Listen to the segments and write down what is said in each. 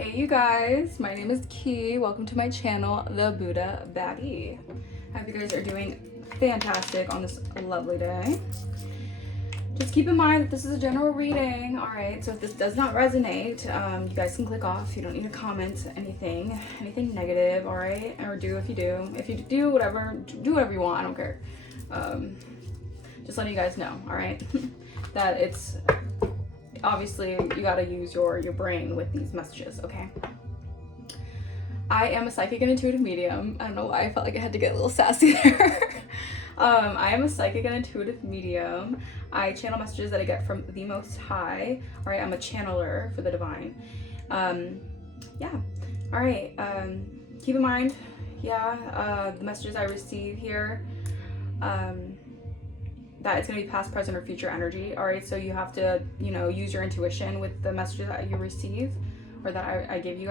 Hey you guys, my name is Key. Welcome to my channel, The Buddha Baddie. I hope you guys are doing fantastic on this lovely day. Just keep in mind that this is a general reading, alright? So if this does not resonate, you guys can click off. You don't need to comment anything negative, alright? Or do if you do. If you do whatever you want, I don't care. Just letting you guys know, alright? That it's obviously you gotta use your brain with these messages, okay? I am a psychic and intuitive medium. I don't know why I felt like I had to get a little sassy there. I am a psychic and intuitive medium. I channel messages that I get from the Most High. All right, I'm a channeler for the divine. Yeah. All right. Keep in mind, the messages I receive here, that it's going to be past, present, or future energy. All right, so you have to, use your intuition with the messages that you receive, or that I give to you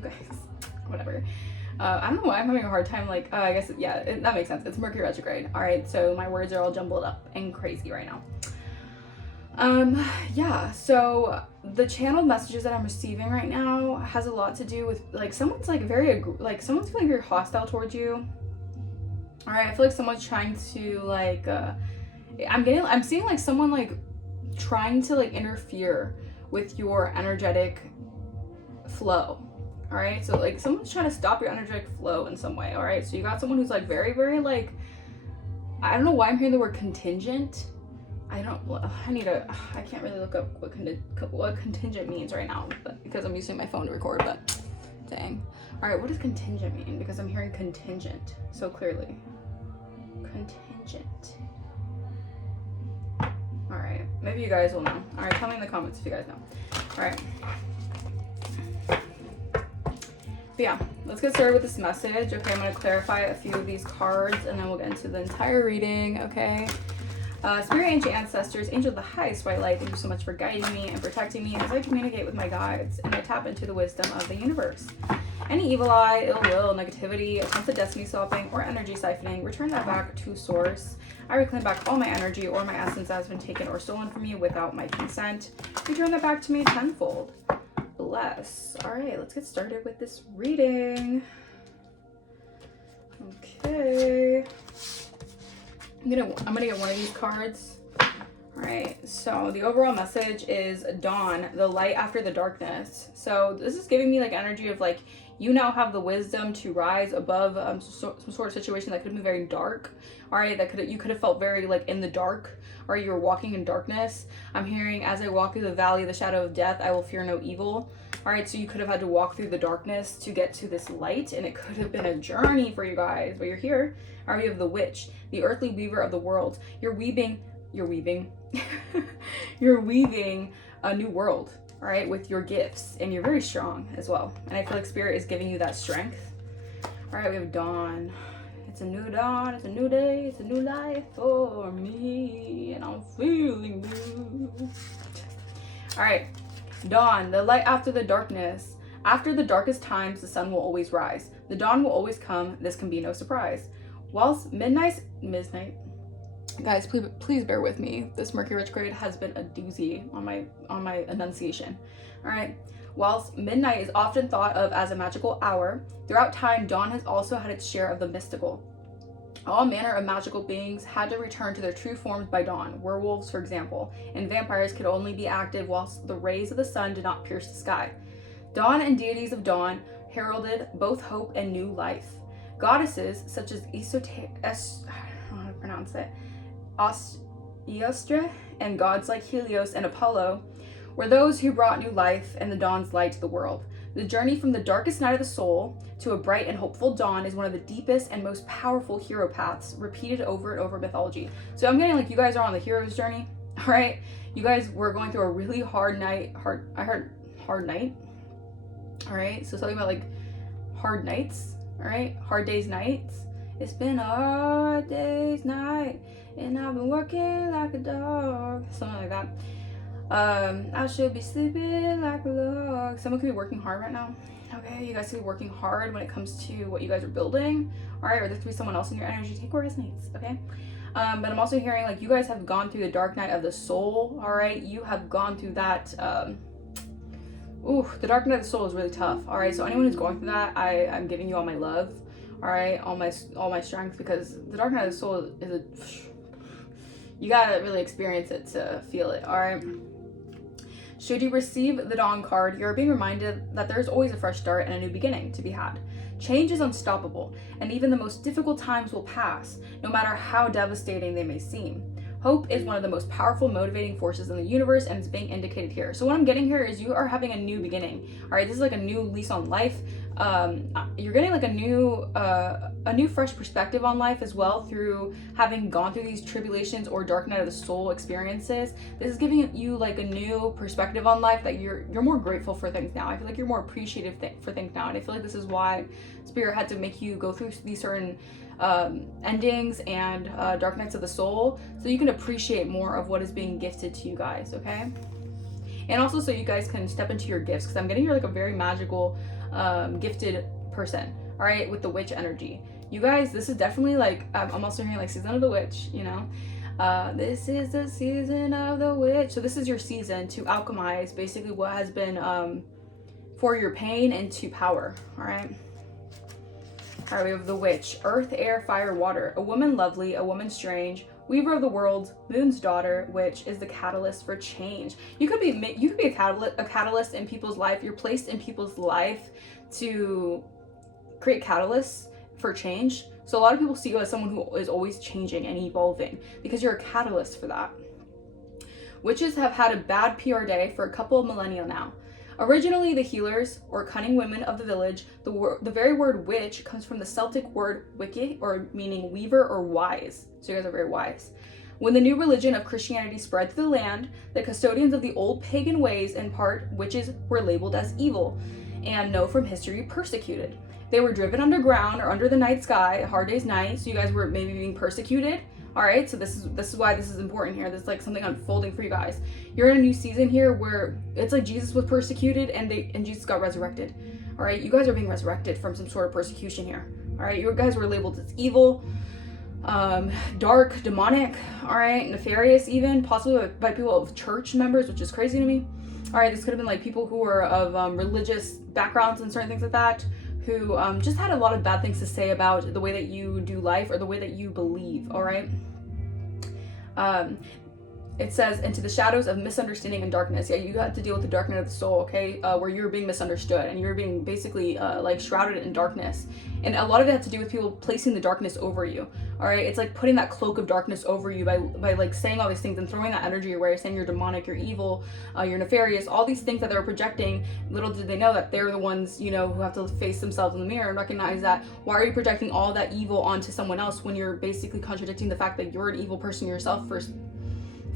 guys, whatever. I don't know why I'm having a hard time, I guess, that makes sense. It's Mercury retrograde. All right, so my words are all jumbled up and crazy right now. So the channeled messages that I'm receiving right now has a lot to do with, someone's feeling very hostile towards you. All right, I feel like someone's trying to, I'm seeing, someone, trying to, interfere with your energetic flow. All right, so someone's trying to stop your energetic flow in some way. All right, so you got someone who's very, very I don't know why I'm hearing the word contingent. I can't really look up what contingent means right now, but because I'm using my phone to record. But dang. All right, what does contingent mean? Because I'm hearing contingent so clearly. Contingent. All right, maybe you guys will know. All right, tell me in the comments if you guys know. All right. But yeah, let's get started with this message. Okay, I'm going to clarify a few of these cards and then we'll get into the entire reading, okay? Spirit, ancient ancestors, angel of the highest white light, thank you so much for guiding me and protecting me as I communicate with my guides and I tap into the wisdom of the universe. Any evil eye, ill will, negativity, attempts at destiny swapping, or energy siphoning, return that back to source. I reclaim back all my energy or my essence that has been taken or stolen from me without my consent. Return that back to me tenfold. Bless. All right, let's get started with this reading. Okay. I'm gonna get one of these cards. All right, so the overall message is dawn, the light after the darkness. So this is giving me energy of you now have the wisdom to rise above some sort of situation that could have been very dark. All right, you could have felt very in the dark, or you were walking in darkness. I'm hearing, as I walk through the valley of the shadow of death, I will fear no evil. All right, so you could have had to walk through the darkness to get to this light, and it could have been a journey for you guys, but you're here. All right, you have the witch, the earthly weaver of the world. You're weaving you're weaving a new world, all right, with your gifts, and you're very strong as well. And I feel like Spirit is giving you that strength. All right, we have dawn. It's a new dawn, it's a new day, it's a new life for me, and I'm feeling good. All right, dawn, the light after the darkness. After the darkest times, the sun will always rise. The dawn will always come. This can be no surprise. Whilst midnight. Guys, please bear with me. This Mercury retrograde has been a doozy on my enunciation. All right. Whilst midnight is often thought of as a magical hour, throughout time, dawn has also had its share of the mystical. All manner of magical beings had to return to their true forms by dawn. Werewolves, for example, and vampires could only be active whilst the rays of the sun did not pierce the sky. Dawn and deities of dawn heralded both hope and new life. Goddesses such as Eostre and gods like Helios and Apollo were those who brought new life and the dawn's light to the world. The journey from the darkest night of the soul to a bright and hopeful dawn is one of the deepest and most powerful hero paths repeated over and over in mythology. So I'm getting you guys are on the hero's journey, all right? You guys were going through a really hard night. I heard hard night, all right? So something about hard nights, all right? Hard days, nights. It's been a hard day's night, and I've been working like a dog. Something like that. I should be sleeping like a log. Someone could be working hard right now. Okay, you guys could be working hard when it comes to what you guys are building. All right, or there could be someone else in your energy. Take what resonates, okay? But I'm also hearing you guys have gone through the dark night of the soul. All right, you have gone through that Ooh, the dark night of the soul is really tough. All right, so anyone who's going through that, I'm giving you all my love. All right, all my strength, because the dark night of the soul you gotta really experience it to feel it. All right. Should you receive the Dawn card, you're being reminded that there's always a fresh start and a new beginning to be had. Change is unstoppable, and even the most difficult times will pass, no matter how devastating they may seem. Hope is one of the most powerful motivating forces in the universe, and it's being indicated here. So what I'm getting here is you are having a new beginning. All right, this is like a new lease on life. You're getting like a new fresh perspective on life as well through having gone through these tribulations or dark night of the soul experiences. This is giving you like a new perspective on life, that you're more grateful for things now. I feel like you're more appreciative for things now, and I feel like this is why Spirit had to make you go through these certain endings and dark nights of the soul, so you can appreciate more of what is being gifted to you guys. Okay, and also so you guys can step into your gifts, because I'm getting you're like a very magical gifted person. All right, with the witch energy, you guys, this is definitely like I'm also hearing like season of the witch, you know. This is the season of the witch. So this is your season to alchemize basically what has been for your pain into power. All right. All right, we have the witch. Earth, air, fire, water. A woman lovely, a woman strange, weaver of the world, moon's daughter, which is the catalyst for change. You could be a catalyst in people's life. You're placed in people's life to create catalysts for change. So a lot of people see you as someone who is always changing and evolving, because you're a catalyst for that. Witches have had a bad PR day for a couple of millennia now. Originally, the healers, or cunning women of the village, the very word witch comes from the Celtic word wicke, or meaning weaver or wise. So you guys are very wise. When the new religion of Christianity spread to the land, the custodians of the old pagan ways, in part, witches were labeled as evil, and know from history, persecuted. They were driven underground or under the night sky, a hard day's night, so you guys were maybe being persecuted. All right, so this is why this is important here. There's like something unfolding for you guys. You're in a new season here where it's like Jesus was persecuted and Jesus got resurrected. All right, you guys are being resurrected from some sort of persecution here. All right, you guys were labeled as evil, dark, demonic, all right, nefarious even, possibly by people of church members, which is crazy to me. All right, this could have been like people who were of religious backgrounds and certain things like that, who just had a lot of bad things to say about the way that you do life or the way that you believe. All right. It says, into the shadows of misunderstanding and darkness. Yeah, you had to deal with the dark night of the soul, okay, where you were being misunderstood and you were being basically like shrouded in darkness. And a lot of it had to do with people placing the darkness over you. All right, it's like putting that cloak of darkness over you by like saying all these things and throwing that energy away, saying you're demonic, you're evil, you're nefarious, all these things that they were projecting. Little did they know that they're the ones, you know, who have to face themselves in the mirror and recognize that why are you projecting all that evil onto someone else when you're basically contradicting the fact that you're an evil person yourself for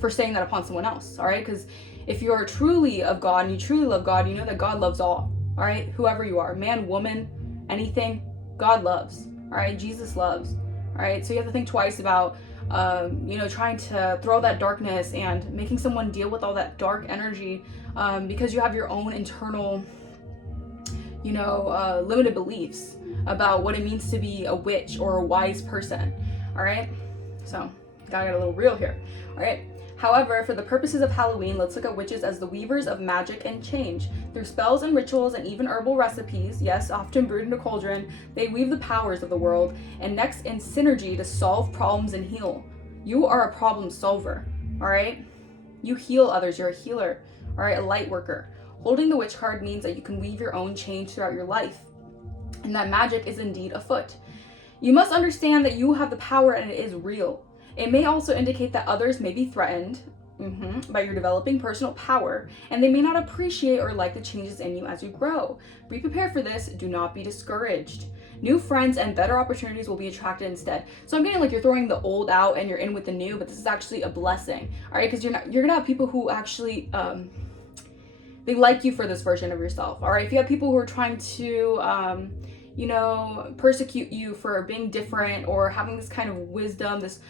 saying that upon someone else. All right, because if you're truly of God and you truly love God, you know that God loves all right, whoever you are, man, woman, anything, God loves. All right, Jesus loves. All right, so you have to think twice about you know, trying to throw that darkness and making someone deal with all that dark energy, because you have your own internal, you know, limited beliefs about what it means to be a witch or a wise person. All right, so gotta get a little real here. All right. However, for the purposes of Halloween, let's look at witches as the weavers of magic and change. Through spells and rituals and even herbal recipes, yes, often brewed in a cauldron, they weave the powers of the world and next in synergy to solve problems and heal. You are a problem solver, all right? You heal others, you're a healer, all right, a light worker. Holding the witch card means that you can weave your own change throughout your life, and that magic is indeed afoot. You must understand that you have the power and it is real. It may also indicate that others may be threatened by your developing personal power, and they may not appreciate or like the changes in you as you grow. Be prepared for this. Do not be discouraged. New friends and better opportunities will be attracted instead. So I'm getting like you're throwing the old out and you're in with the new, but this is actually a blessing, all right? Because you're gonna have people who actually they like you for this version of yourself, all right? If you have people who are trying to you know, persecute you for being different or having this kind of wisdom, this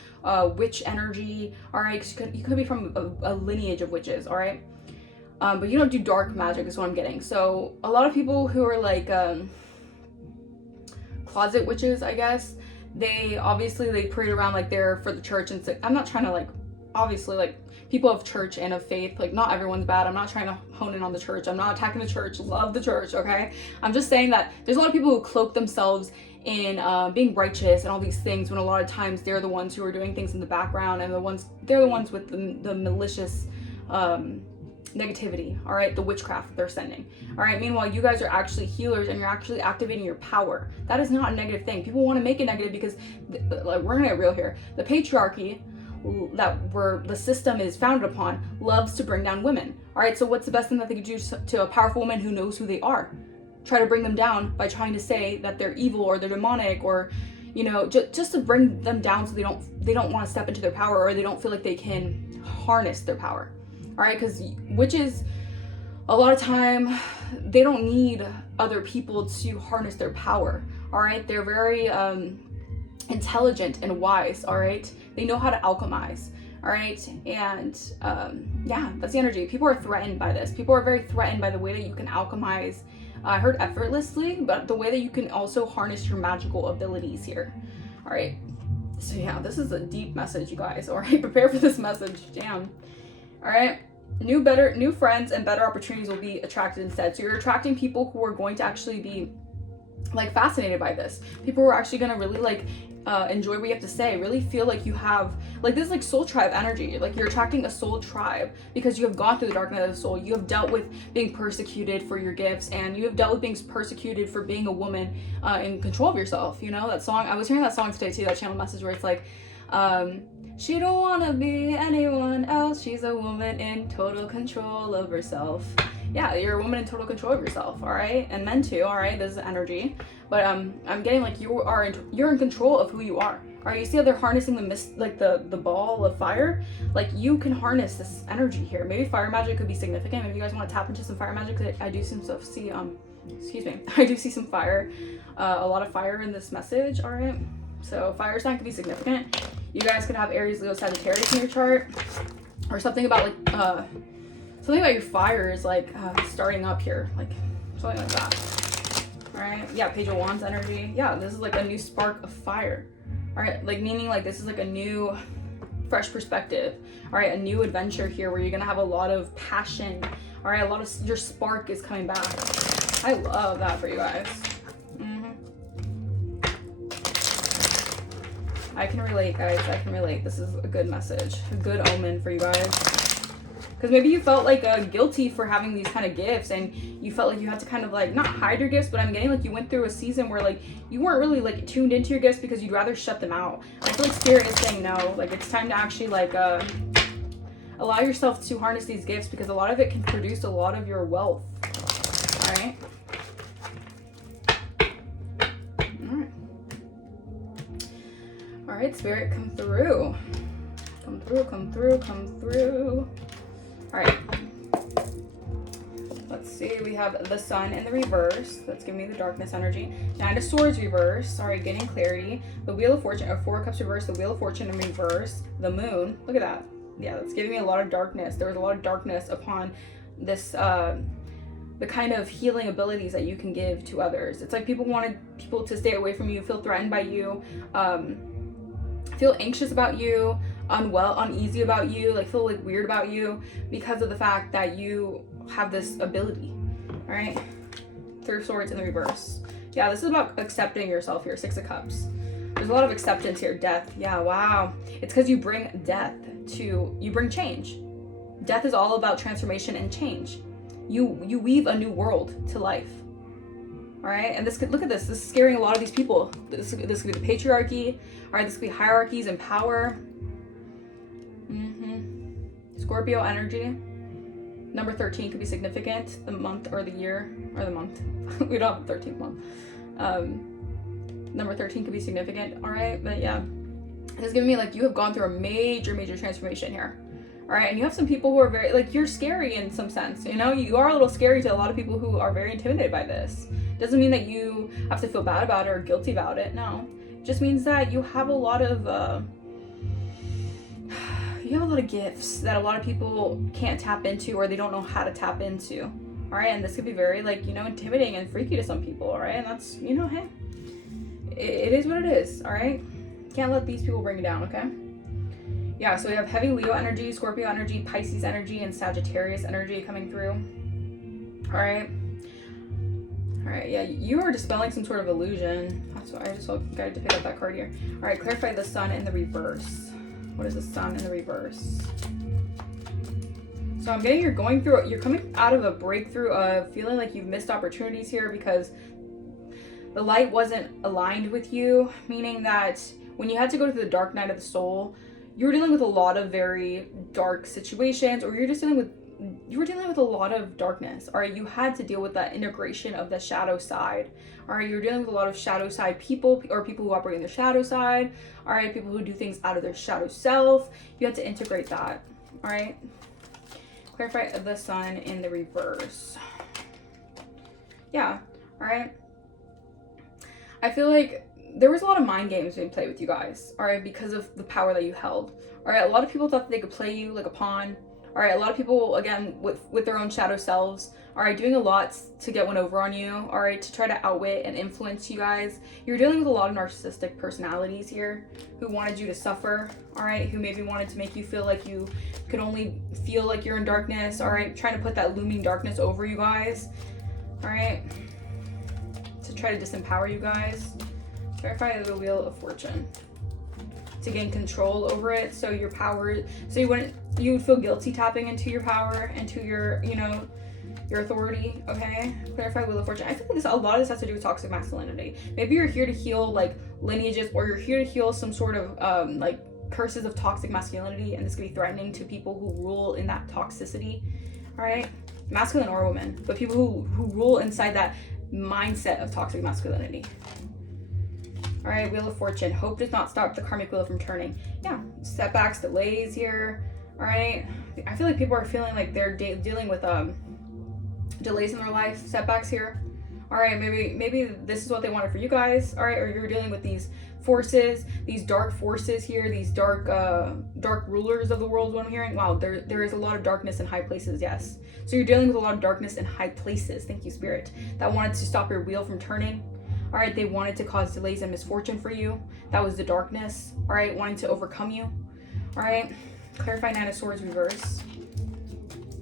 witch energy, all right? Because you could be from a lineage of witches, all right? But you don't do dark magic is what I'm getting. So a lot of people who are like closet witches, I guess, they obviously parade around like they're for the church, and so I'm not trying to like obviously, like, people of church and of faith, like, not everyone's bad. I'm not trying to hone in on the church. I'm not attacking the church. Love the church, okay? I'm just saying that there's a lot of people who cloak themselves in being righteous and all these things, when a lot of times they're the ones who are doing things in the background, and they're the ones with the malicious negativity, all right, the witchcraft they're sending, all right. Meanwhile, you guys are actually healers, and you're actually activating your power. That is not a negative thing. People want to make it negative because, like, we're gonna get real here. The patriarchy the system is founded upon loves to bring down women, all right. So what's the best thing that they could do to a powerful woman who knows who they are? Try to bring them down by trying to say that they're evil or they're demonic, or, you know, just to bring them down, so they don't want to step into their power, or they don't feel like they can harness their power. All right, because witches, a lot of time, they don't need other people to harness their power. All right, they're very intelligent and wise. All right, they know how to alchemize. All right, and yeah, that's the energy. People are threatened by this. People are very threatened by the way that you can alchemize. I heard effortlessly, but the way that you can also harness your magical abilities here. All right, so yeah, this is a deep message, you guys. All right, prepare for this message. Damn. All right, new friends and better opportunities will be attracted instead. So you're attracting people who are going to actually be, like, fascinated by this. People who are actually going to really, like, enjoy what you have to say, really feel like you have, like, this is like soul tribe energy. Like, you're attracting a soul tribe because you have gone through the dark night of the soul. You have dealt with being persecuted for your gifts, and you have dealt with being persecuted for being a woman in control of yourself. You know, that song, I was hearing that song today too, that channel message where it's like, she don't want to be anyone else. She's a woman in total control of herself. Yeah, you're a woman in total control of yourself, all right? And men too, all right? This is energy. But I'm getting, like, you're in control of who you are. All right, you see how they're harnessing the mist, like the ball of fire? Like, you can harness this energy here. Maybe fire magic could be significant. Maybe you guys want to tap into some fire magic. I do see I do see some fire, a lot of fire in this message, all right? So fire sign could be significant. You guys could have Aries, Leo, Sagittarius in your chart, or something about, like, something about your fire is, like, starting up here, like, something like that. All right, yeah, Page of Wands energy. Yeah, this is like a new spark of fire. All right, like, meaning, like, this is like a new, fresh perspective. All right, a new adventure here where you're gonna have a lot of passion. All right, a lot of your spark is coming back. I love that for you guys. I can relate, guys. I can relate. This is a good message, a good omen for you guys. Because maybe you felt, like, guilty for having these kind of gifts, and you felt like you had to kind of, like, not hide your gifts, but I'm getting, like, you went through a season where, like, you weren't really, like, tuned into your gifts because you'd rather shut them out. I feel like Spirit is saying no. Like, it's time to actually, like, allow yourself to harness these gifts, because a lot of it can produce a lot of your wealth. All right? All right, Spirit, come through. Come through, come through, come through. All right. Let's see, we have the Sun in the reverse. That's giving me the darkness energy. Nine of Swords reverse. All right, getting clarity. The Wheel of Fortune, or Four of Cups reverse. The Wheel of Fortune in reverse. The Moon. Look at that. Yeah, that's giving me a lot of darkness. There was a lot of darkness upon this, the kind of healing abilities that you can give to others. It's like people wanted people to stay away from you, feel threatened by you, feel anxious about you, uneasy about you, like feel like weird about you because of the fact that you have this ability. All right, Three of Swords in the reverse. Yeah, this is about accepting yourself here. Six of Cups. There's a lot of acceptance here. Death. Yeah, wow. It's because you bring you bring change. Death is all about transformation and change. You weave a new world to life. All right, and look at this. This is scaring a lot of these people. This could be the patriarchy. All right, this could be hierarchies and power. Scorpio energy. Number 13 could be significant. The month or the year or the month. We don't have the 13th month. Number 13 could be significant. All right, but yeah, it's giving me like you have gone through a major transformation here. All right, and you have some people who are very, like, you're scary in some sense, you know? You are a little scary to a lot of people who are very intimidated by this. Doesn't mean that you have to feel bad about it or guilty about it, no. It just means that you have a lot of, gifts that a lot of people can't tap into or they don't know how to tap into. All right, and this could be very, like, intimidating and freaky to some people, all right? And that's, hey, it is what it is, all right? Can't let these people bring you down, okay? Yeah, so we have heavy Leo energy, Scorpio energy, Pisces energy, and Sagittarius energy coming through. All right. All right, yeah, you are dispelling some sort of illusion. That's why I just felt guided to pick up that card here. All right, clarify the sun in the reverse. What is the sun in the reverse? So I'm getting you're coming out of a breakthrough of feeling like you've missed opportunities here because the light wasn't aligned with you, meaning that when you had to go to the dark night of the soul, you were dealing with a lot of very dark situations, or you were dealing with a lot of darkness. All right, you had to deal with that integration of the shadow side. All right, you're dealing with a lot of shadow side people, or people who operate in their shadow side. All right, people who do things out of their shadow self. You had to integrate that. All right, clarify the sun in the reverse. Yeah. All right. I feel like there was a lot of mind games being played with you guys, all right, because of the power that you held. All right, a lot of people thought that they could play you like a pawn. All right, a lot of people, again, with their own shadow selves, all right, doing a lot to get one over on you, all right, to try to outwit and influence you guys. You're dealing with a lot of narcissistic personalities here who wanted you to suffer, all right, who maybe wanted to make you feel like you could only feel like you're in darkness, all right, trying to put that looming darkness over you guys, all right, to try to disempower you guys. Clarify the Wheel of Fortune to gain control over it, so your power, so you would feel guilty tapping into your power, into your, you know, your authority. Okay, clarify Wheel of Fortune. I feel like a lot of this has to do with toxic masculinity. Maybe you're here to heal like lineages, or you're here to heal some sort of like curses of toxic masculinity, and this could be threatening to people who rule in that toxicity. All right, masculine or woman, but people who rule inside that mindset of toxic masculinity. All right, Wheel of Fortune. Hope does not stop the karmic wheel from turning. Yeah, setbacks, delays here. All right, I feel like people are feeling like they're dealing with delays in their life, setbacks here. All right, maybe this is what they wanted for you guys. All right, or you're dealing with these forces, these dark forces here, these dark rulers of the world. What I'm hearing, wow, there is a lot of darkness in high places. Yes, so you're dealing with a lot of darkness in high places. Thank you, Spirit. That wanted to stop your wheel from turning. All right, they wanted to cause delays and misfortune for you. That was the darkness. All right, wanting to overcome you. All right, clarify Nine of Swords reverse.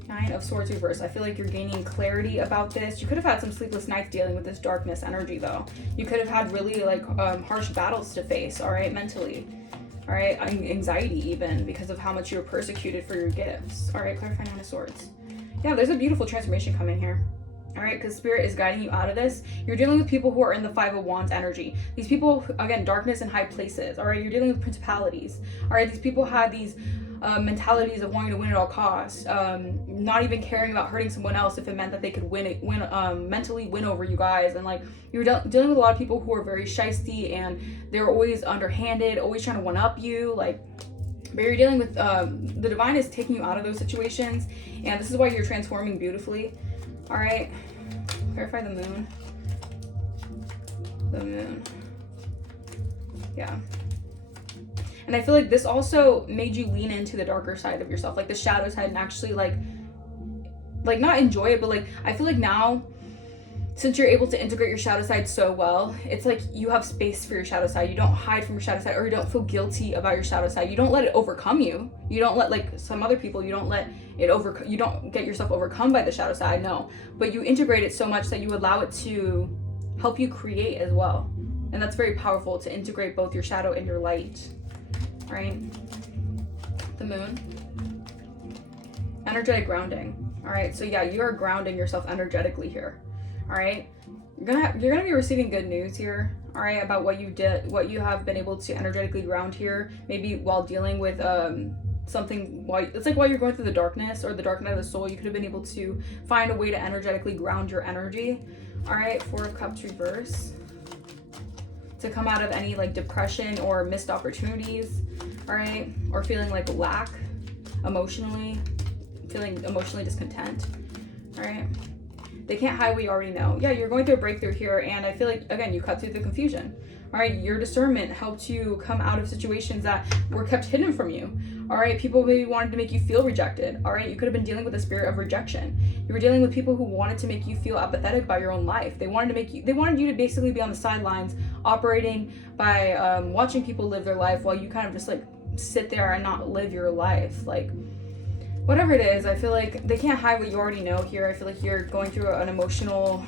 Nine of Swords reverse. I feel like you're gaining clarity about this. You could have had some sleepless nights dealing with this darkness energy, though. You could have had really like harsh battles to face. All right, mentally. All right, anxiety even because of how much you were persecuted for your gifts. All right, clarify Nine of Swords. Yeah, there's a beautiful transformation coming here. All right, because Spirit is guiding you out of this. You're dealing with people who are in the Five of Wands energy. These people, again, darkness in high places. All right, you're dealing with principalities. All right, these people had these mentalities of wanting to win at all costs, not even caring about hurting someone else if it meant that they could mentally win over you guys. And like you're dealing with a lot of people who are very shisty, and they're always underhanded, always trying to one up you. Like, but you're dealing with the divine is taking you out of those situations, and this is why you're transforming beautifully. All right, clarify the moon. The moon. Yeah. And I feel like this also made you lean into the darker side of yourself, like the shadow side, and actually like not enjoy it, but like I feel like now, since you're able to integrate your shadow side so well, it's like you have space for your shadow side. You don't hide from your shadow side, or you don't feel guilty about your shadow side. You don't let it overcome you. You don't let, like some other people, you don't let it you don't get yourself overcome by the shadow side, no. But you integrate it so much that you allow it to help you create as well. And that's very powerful, to integrate both your shadow and your light. Right? The moon. Energetic grounding. All right, so yeah, you are grounding yourself energetically here. All right, you're gonna be receiving good news here. All right, about what you have been able to energetically ground here. Maybe while dealing with something, it's like while you're going through the darkness or the dark night of the soul, you could have been able to find a way to energetically ground your energy. All right, Four of Cups reverse. To come out of any like depression or missed opportunities. All right, or feeling like lack emotionally, feeling emotionally discontent. All right, they can't hide what you already know. Yeah, you're going through a breakthrough here, and I feel like, again, you cut through the confusion. All right, your discernment helped you come out of situations that were kept hidden from you. All right, people maybe wanted to make you feel rejected. All right, you could have been dealing with a spirit of rejection. You were dealing with people who wanted to make you feel apathetic by your own life. They wanted you to basically be on the sidelines, operating by watching people live their life while you kind of just like sit there and not live your life. Like, whatever it is, I feel like they can't hide what you already know here. I feel like you're going through an emotional,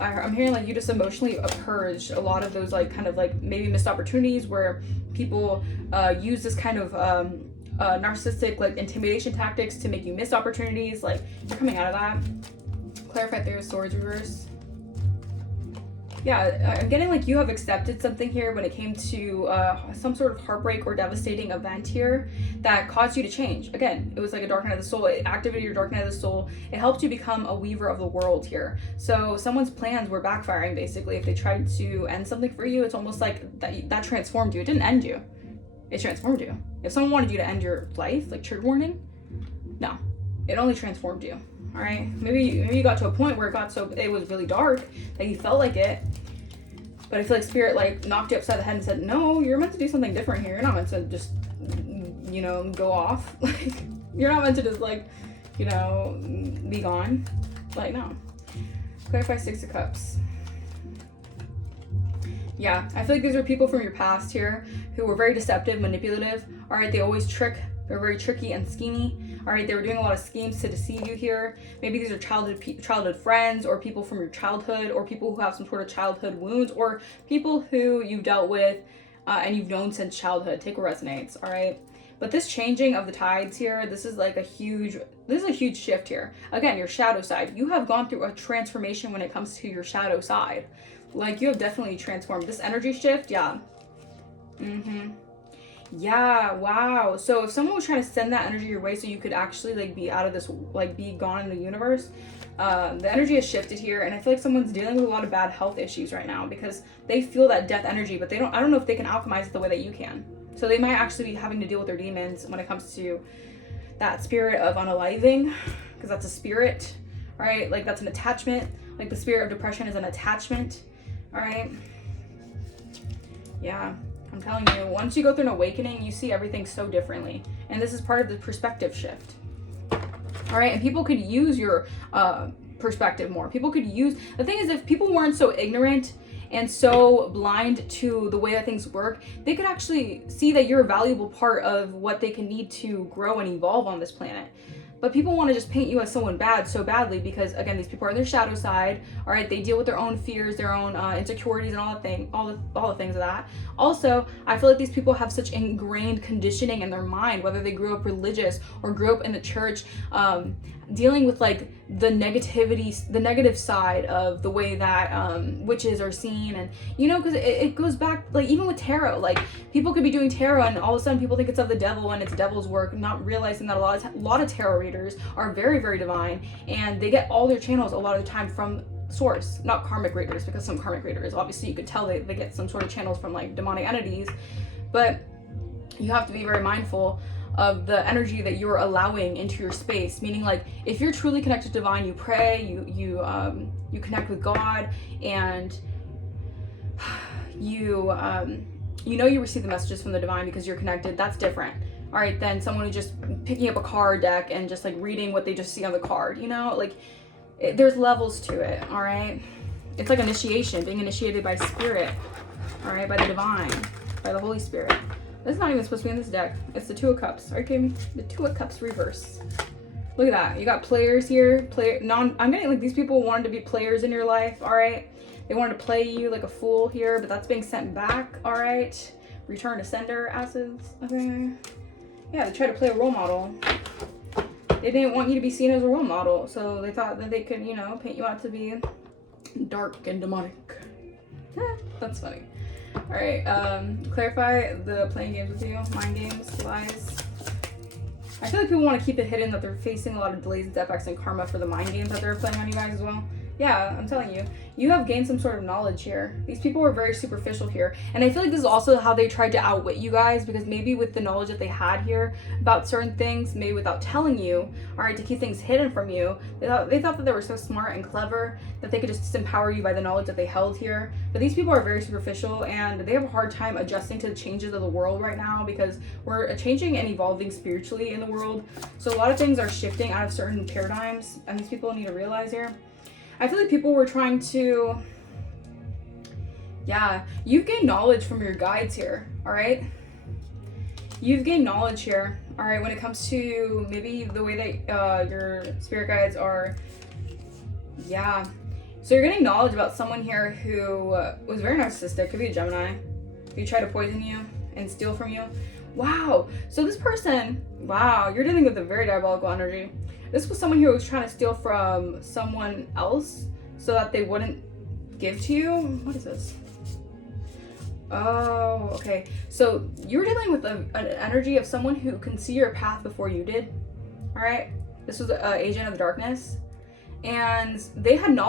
I'm hearing like you just emotionally purged a lot of those like kind of like maybe missed opportunities where people use this kind of narcissistic like intimidation tactics to make you miss opportunities. Like, you're coming out of that. Clarify Three of Swords reverse. Yeah, I'm getting like you have accepted something here when it came to some sort of heartbreak or devastating event here that caused you to change. Again, it was like a dark night of the soul. It activated your dark night of the soul. It helped you become a weaver of the world here. So someone's plans were backfiring, basically. If they tried to end something for you, it's almost like that transformed you. It didn't end you. It transformed you. If someone wanted you to end your life, like trigger warning, no. It only transformed you. All right, maybe you got to a point where it was really dark that you felt like it, but I feel like spirit like knocked you upside the head and said, no, you're meant to do something different here. You're not meant to just, you know, go off. Like, you're not meant to just like, you know, be gone. Like, no. Clarify Six of Cups. Yeah, I feel like these are people from your past here who were very deceptive, manipulative. All right, they always trick. They're very tricky and schemy. All right, they were doing a lot of schemes to deceive you here. Maybe these are childhood friends, or people from your childhood, or people who have some sort of childhood wounds, or people who you've dealt with and you've known since childhood. Take what resonates, all right? But this changing of the tides here, this is a huge shift here. Again, your shadow side. You have gone through a transformation when it comes to your shadow side. Like, you have definitely transformed. This energy shift, yeah. Yeah, wow. So if someone was trying to send that energy your way so you could actually like be out of this, like be gone in the universe, the energy has shifted here, and I feel like someone's dealing with a lot of bad health issues right now because they feel that death energy, but I don't know if they can alchemize it the way that you can. So they might actually be having to deal with their demons when it comes to that spirit of unaliving, because that's a spirit, all right? Like, that's an attachment. Like, the spirit of depression is an attachment, all right? Yeah. I'm telling you, once you go through an awakening, you see everything so differently. And this is part of the perspective shift. All right, and people could use your perspective more. People could use, the thing is, if people weren't so ignorant and so blind to the way that things work, they could actually see that you're a valuable part of what they can need to grow and evolve on this planet. But people want to just paint you as someone bad so badly because, again, these people are on their shadow side. All right, they deal with their own fears, their own insecurities, and all the things of that. Also, I feel like these people have such ingrained conditioning in their mind, whether they grew up religious or grew up in the church, dealing with like the negative side of the way that witches are seen, and you know, because it goes back, like even with tarot, like people could be doing tarot and all of a sudden people think it's of the devil and it's devil's work, not realizing that a lot of tarot readers are very, very divine, and they get all their channels a lot of the time from source, not karmic readers, because some karmic readers, obviously you could tell they get some sort of channels from like demonic entities, but you have to be very mindful of the energy that you're allowing into your space. Meaning, like, if you're truly connected to divine, you pray, you connect with God, and you you receive the messages from the divine because you're connected. That's different, all right, than someone who's just picking up a card deck and just like reading what they just see on the card. You know, like there's levels to it. All right, it's like initiation, being initiated by spirit, all right, by the divine, by the Holy Spirit. This is not even supposed to be in this deck. It's the Two of Cups. Are you kidding me? The Two of Cups reverse. Look at that. You got players here. I'm getting like these people wanted to be players in your life, all right? They wanted to play you like a fool here, but that's being sent back, all right? Return to sender, asses. Okay. Yeah, they tried to play a role model. They didn't want you to be seen as a role model, so they thought that they could, you know, paint you out to be dark and demonic. That's funny. All right, clarify the playing games with you, mind games, lies. I feel like people want to keep it hidden that they're facing a lot of delays, defects, and karma for the mind games that they're playing on you guys as well. Yeah, I'm telling you, you have gained some sort of knowledge here. These people were very superficial here. And I feel like this is also how they tried to outwit you guys, because maybe with the knowledge that they had here about certain things, maybe without telling you, all right, to keep things hidden from you, they thought that they were so smart and clever that they could just empower you by the knowledge that they held here. But these people are very superficial, and they have a hard time adjusting to the changes of the world right now, because we're changing and evolving spiritually in the world. So a lot of things are shifting out of certain paradigms, and these people need to realize here. I feel like people were trying to, yeah, you've gained knowledge from your guides here, all right? You've gained knowledge here, all right, when it comes to maybe the way that your spirit guides are. Yeah. So you're getting knowledge about someone here who was very narcissistic. Could be a Gemini. Who tried to poison you and steal from you. Wow. So this person, wow, you're dealing with a very diabolical energy. This was someone who was trying to steal from someone else so that they wouldn't give to you. What is this? Oh, okay. So you're dealing with an energy of someone who can see your path before you did. All right. This was an agent of the darkness, and they had knowledge